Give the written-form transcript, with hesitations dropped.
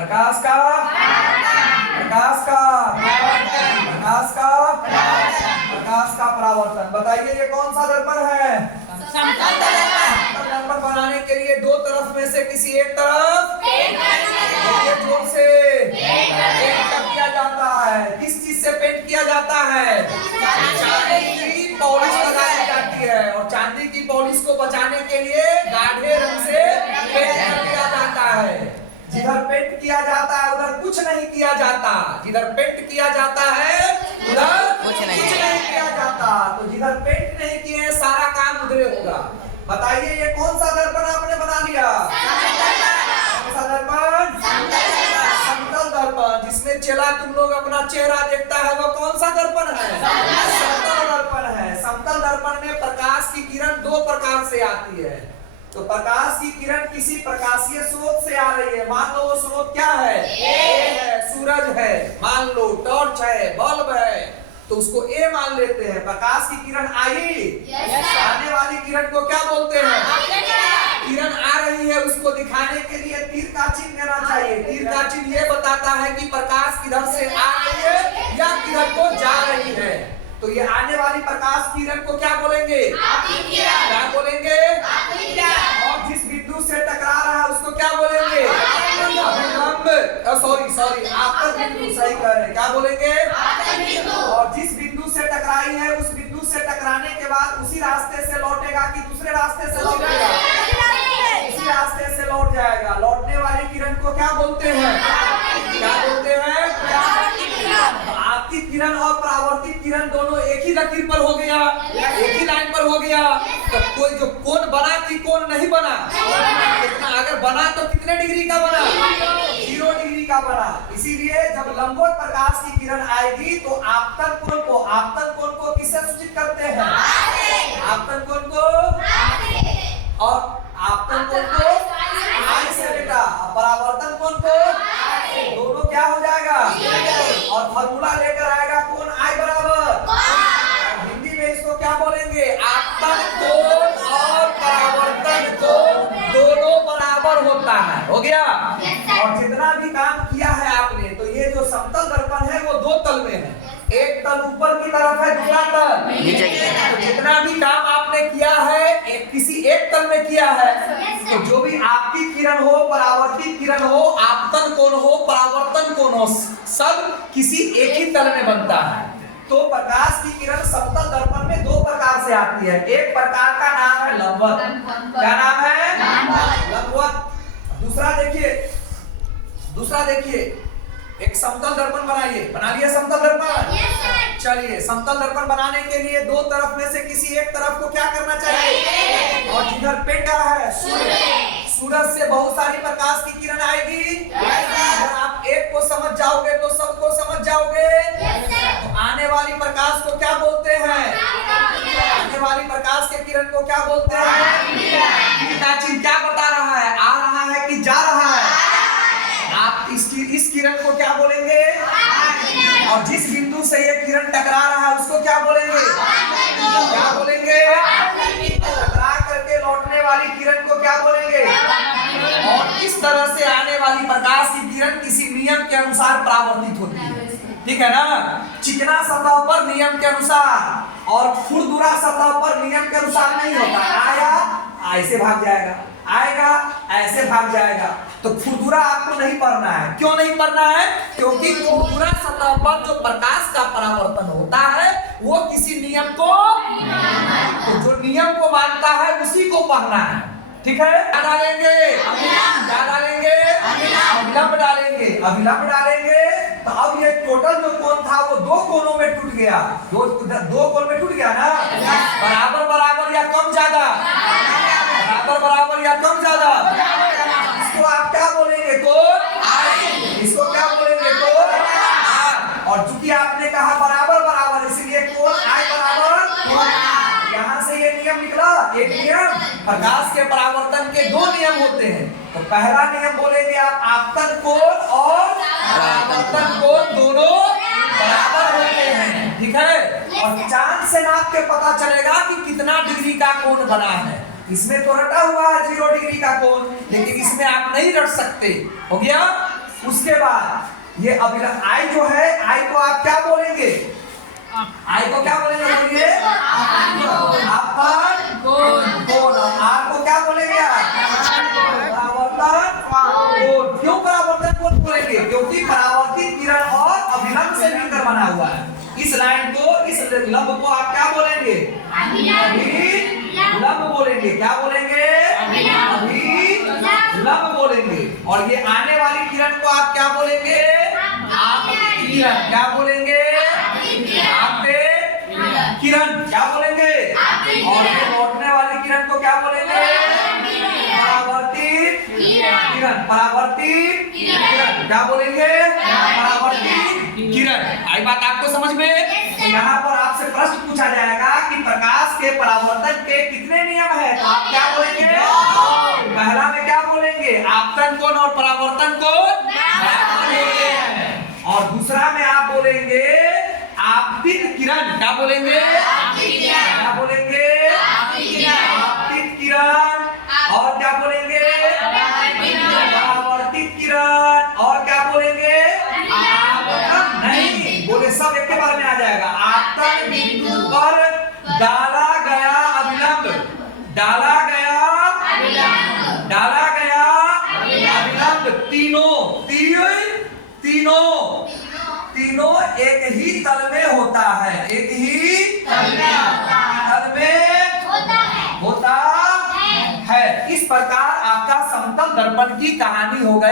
प्रकाश का प्रकाश का प्रकाश का प्रकाश का परावर्तन। बताइए ये कौन सा दर्पण है? समतल दर्पण। दर्पण बनाने के लिए दो तरफ में से किसी एक तरफ जोर से पेंट किया जाता है। किस चीज से पेंट किया जाता है? चांदी की पॉलिश लगाई जाती है और चांदी की पॉलिश को बचाने के लिए गाढ़े रंग से पेंट किया जाता है। जिधर पेंट किया जाता है उधर कुछ नहीं किया जाता, जिधर पेंट किया जाता है उधर कुछ नहीं किया जाता। तो जिधर पेंट नहीं किए सारा काम उधरे होगा। बताइए ये कौन सा दर्पण आपने बना लिया? कौन सा दर्पण? समतल दर्पण। जिसमें चला तुम लोग अपना चेहरा देखता है वो कौन सा दर्पण है? समतल दर्पण है। समतल दर्पण में प्रकाश की किरण दो प्रकार से आती है। तो प्रकाश की किरण किसी प्रकाशीय स्रोत से आ रही है। मान लो वो स्रोत क्या है? है, सूरज है, मान लो टॉर्च है, बल्ब है, तो उसको ए मान लेते हैं। प्रकाश की किरण आई, आने वाली किरण को क्या बोलते हैं? किरण आ रही है, उसको दिखाने के लिए तीर का चिन्ह देना चाहिए। तीर का चिन्ह ये बताता है कि प्रकाश किधर से आ रही है या किरण को जा रही है। तो ये आने वाली प्रकाश किरण को क्या बोलेंगे? क्या बोलेंगे? और जिस बिंदु से टकरा रहा है उसको क्या बोलेंगे? सॉरी आपतन बिंदु। सही कह रहे हैं। क्या बोलेंगे? और जिस बिंदु से टकराई है उस बिंदु से टकराने के बाद उसी रास्ते से लौटेगा कि दूसरे रास्ते से लौटेगा? उसी रास्ते से लौट जाएगा। लौटने वाली किरण को क्या बोलते हैं? क्या बोलते हैं? आपतित किरण और परावर्तित किरण दोनों एक ही लकीर पर हो गया, एक ही लाइन पर हो गया। तो कोई जो कोण बना कि कोण नहीं बना? कितना अगर बना तो कितने डिग्री का बना? 0 डिग्री का बना। इसीलिए जब लंबवत प्रकाश की किरण आएगी तो आपतन कोण को किससे सूचित करते हैं? आपतन कोण को। और आपतन कोण को आई से बेटा, परावर्तन कोण को दोनों क्या हो जाएगा? और फॉर्मूला लेकर आएगा कोण आई बराबर। हिंदी में इसको क्या बोलेंगे? आपतन कोण और परावर्तन कोण दोनों बराबर होता है। हो गया? और जितना भी काम किया है आपने, तो ये जो समतल दर्पण है वो दो तल में है। एक तल ऊपर की तरफ है, दूसरा तल नीचे की तरफ। तो जितना भी काम आपने किया है किसी एक तल में किया है। तो जो भी आपकी किरण हो, परावर्तित किरण हो, आपतन कोण हो, परावर्तन कोण हो, सब किसी एक ही तल में बनता है। तो प्रकाश की किरण समतल दर्पण में दो प्रकार से आती है। एक प्रकार का नाम है लंबवत। क्या नाम है? लंबवत। दूसरा देखिए एक समतल दर्पण बना लिया समतल दर्पण। चलिए समतल दर्पण बनाने के लिए दो तरफ में से किसी एक तरफ को क्या करना चाहिए? और जिधर पेंट है सूरज से बहुत सारी प्रकाश की किरण आएगी। अगर आप एक को समझ जाओगे तो सबको समझ जाओगे। तो आने वाली प्रकाश को क्या बोलते हैं? आने वाली प्रकाश के किरण को क्या बोलते हैं? क्या बता रहा है? आ रहा है कि जा रहा है? आप इस किरण को क्या बोलेंगे? और जिस बिंदु से ये किरण टकरा रहा है उसको क्या बोलेंगे? क्या बोलेंगे? टकरा करके लौटने वाली किरण को क्या बोलेंगे? और इस तरह से आने वाली प्रकाश की किरण किसी नियम के अनुसार परावर्तित होती है। ठीक है ना? चिकना सतह पर नियम के अनुसार और खुरदुरा सतह पर नियम के अनुसार नहीं होता। आया ऐसे भाग जाएगा, आएगा ऐसे भाग जाएगा। तो खुरदुरा आपको नहीं पढ़ना है। क्यों नहीं पढ़ना है? क्योंकि खुरदुरा सतह पर जो प्रकाश का परावर्तन होता है वो किसी नियम को, तो जो नियम को मानता है उसी को पढ़ना है। ठीक है? क्या डालेंगे? क्या डालेंगे? अभिलंब डालेंगे। अभिलंब डालेंगे तो अब ये टोटल जो कोण था वो दो कोणों में टूट गया। दो कोण में टूट गया ना? बराबर बराबर या कम ज्यादा? बराबर या कम ज्यादा? इसको आप क्या बोलेंगे? कोण आई। इसको क्या बोलेंगे? कोण आई। और चूंकि आपने कहा बराबर बराबर, इसलिए कोण आई बराबर। यहाँ से ये नियम निकला। एक नियम, प्रकाश के परावर्तन के दो नियम होते हैं। तो पहला नियम बोलेंगे आप, आपतन कोण और परावर्तन कोण दोनों बराबर होते हैं। ठीक है? और चांद से नाप के पता चलेगा कि कितना डिग्री का कोण बना है। इसमें तो रटा हुआ है 0 डिग्री का कोण, लेकिन इसमें आप नहीं रट सकते। हो गया? उसके बाद ये अभिलंब आई जो है, आई को आप क्या बोलेंगे? आई को क्या बोलेंगे? बोलिए अपन कोण। आर को क्या बोलेंगे आप? परावर्तन कोण। क्यों परावर्तन कोण बोलेंगे? क्योंकि परावर्तित किरण और अभिलंब से मिलकर बना हुआ है। इस लाइन को, इस लंब को आप क्या बोलेंगे? अभिलंब बोलेंगे। क्या बोलेंगे? अभिलंब बोलेंगे। और ये आने वाली किरण को आप क्या बोलेंगे? आपतित किरण। क्या बोलेंगे? आपतित किरण। क्या बोलेंगे? और ये लौटने वाली किरण को क्या बोलेंगे? परावर्तित किरण। परावर्तित किरण। क्या बोलेंगे? परावर्तित किरण। आई बात आपको समझ में? यहाँ पर आपसे प्रश्न पूछा जाएगा कि प्रकाश के परावर्तन के कितने नियम है, तो आप क्या बोलेंगे? पहला में क्या बोलेंगे? आपतन कोण और परावर्तन कोण। और दूसरा में आप बोलेंगे आपतित किरण। क्या बोलेंगे? क्या बोलेंगे? आपतित किरण। और क्या बोलेंगे? परावर्तित किरण। और क्या बोलेंगे? आपतन नहीं बोले, सब एक के बारे में आ जाएगा। आपतन बिंदु पर डाला गया अभिलंब। डाला गया अभिलंब। तीनों एक ही तल में होता है। एक ही तल में होता है। इस प्रकार आपका समतल दर्पण की कहानी हो गई।